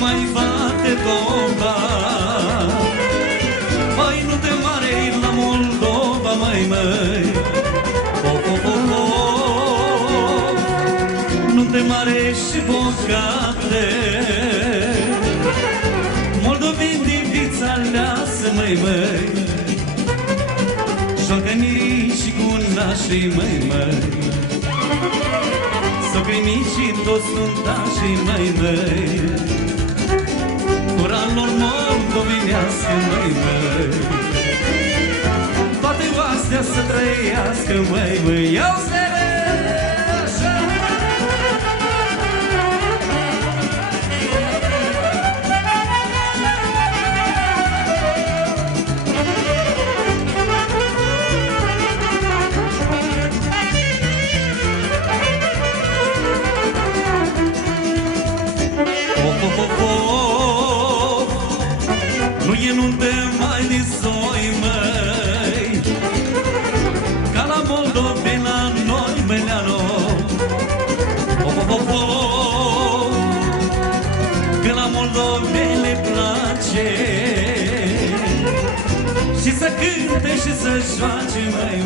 mai bate bomba. Mai nu te mare la Moldova, măi. Nu te mare și bogate, moldoveni din vița aleasă, măi. Șocănirii și cu nașii, măi. Socrii mici și toți nuntașii, măi. Ura lor moldovenească, măi. Toate oastea să trăiască, măi. Iau-se! Nu e nuntă mai de soi, măi, ca la moldoveni la noi, măleano. Că la moldoveni le place și să cânte și să joace, măi.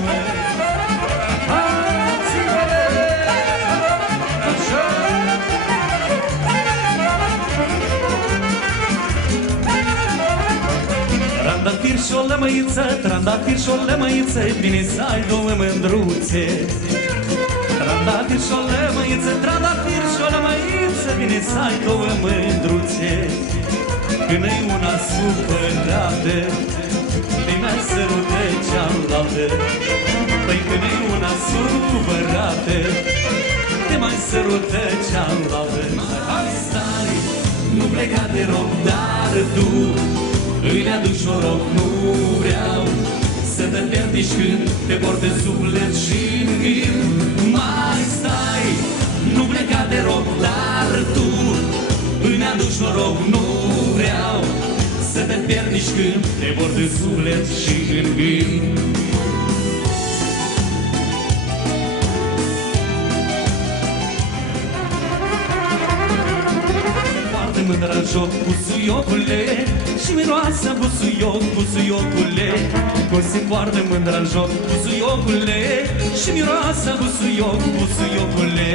Trandafir și o lămăiță, trandafir și o lămăiță, bine să ai două mândruțe. Trandafir și o lămăiță, trandafir și o lămăiță, bine să ai două mândruțe. Când-i una supărată, te mai sărută cealaltă. Păi când-i una supărată, te mai sărută cealaltă. Hai stai, nu pleca de rog, dar tu îi aduci noroc, nu vreau să te pierdici când te porte suflet și-n gând. Mai stai, nu pleca de rog, dar tu îi aduci noroc, nu vreau să te pierdici când te porte suflet și-n gând. Foarte mândră în joc, busuiocule, și miroasă busuioc, busuiocule. Cum se poartă mândră în joc, busuiocule, și miroasă busuioc, busuiocule.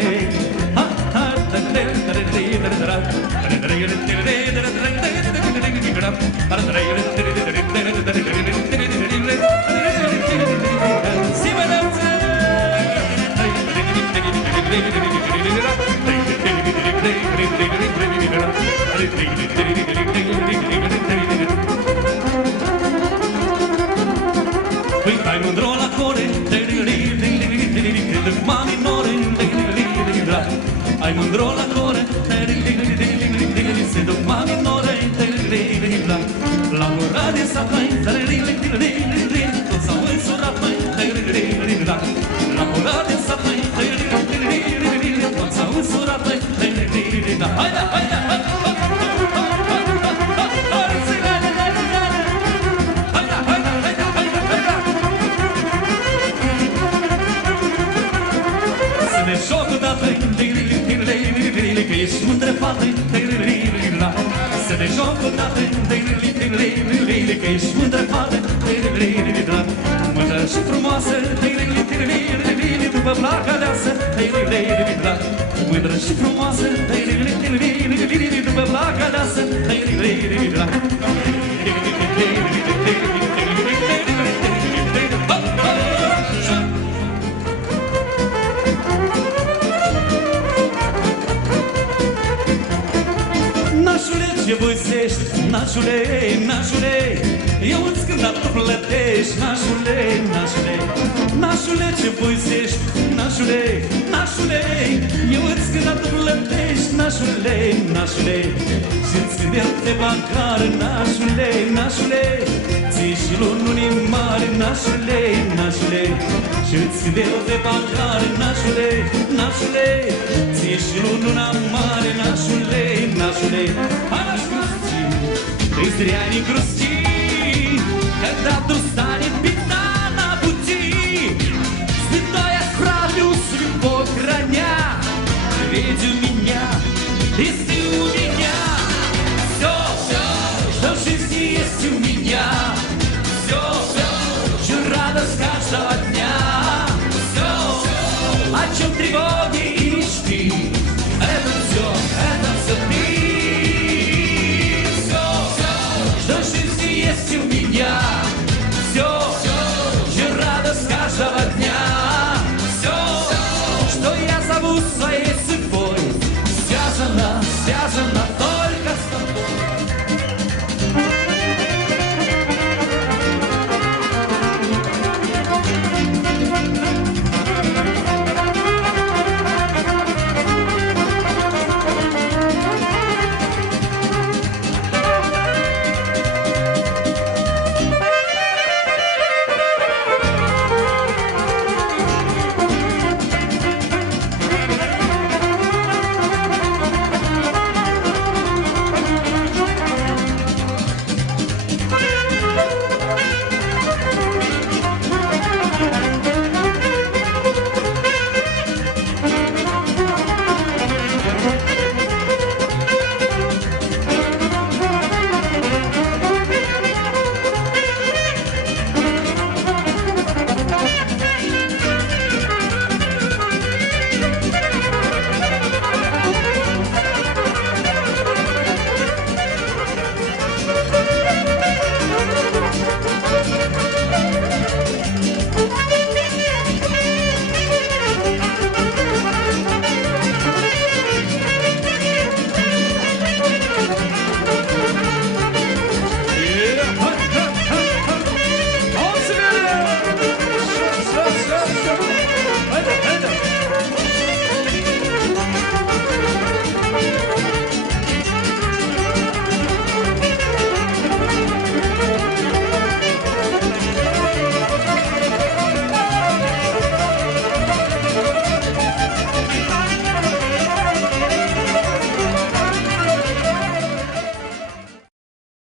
Păi hai mândro la core, mami nore, hai mândro la core, se duc mami nore, la ora de sat mai, tot s-au însurat mai, la ora de sat mai, tot s-au însurat mai, haide, haide, că ești mândră fată, să ne joc odată, că ești mândră fată, mândră și frumoasă, după placa deasă, mândră și frumoasă, după placa deasă. Ce voisești, nașule, nașule, eu îți cânt, dar tu plătești, nașule, nașule. Nașule, ce voisești, nașule, nașule, eu îți cânt, dar tu plătești, nașule, nașule. Și-ți cânt de bancar, nașule, nașule, ții și lunii mari, nașule, nașule. Și-ți cânt de bancar, nașule, nașule, ții și luna mare, nașule, nașule. Ты зря не грусти, когда тут станет беда.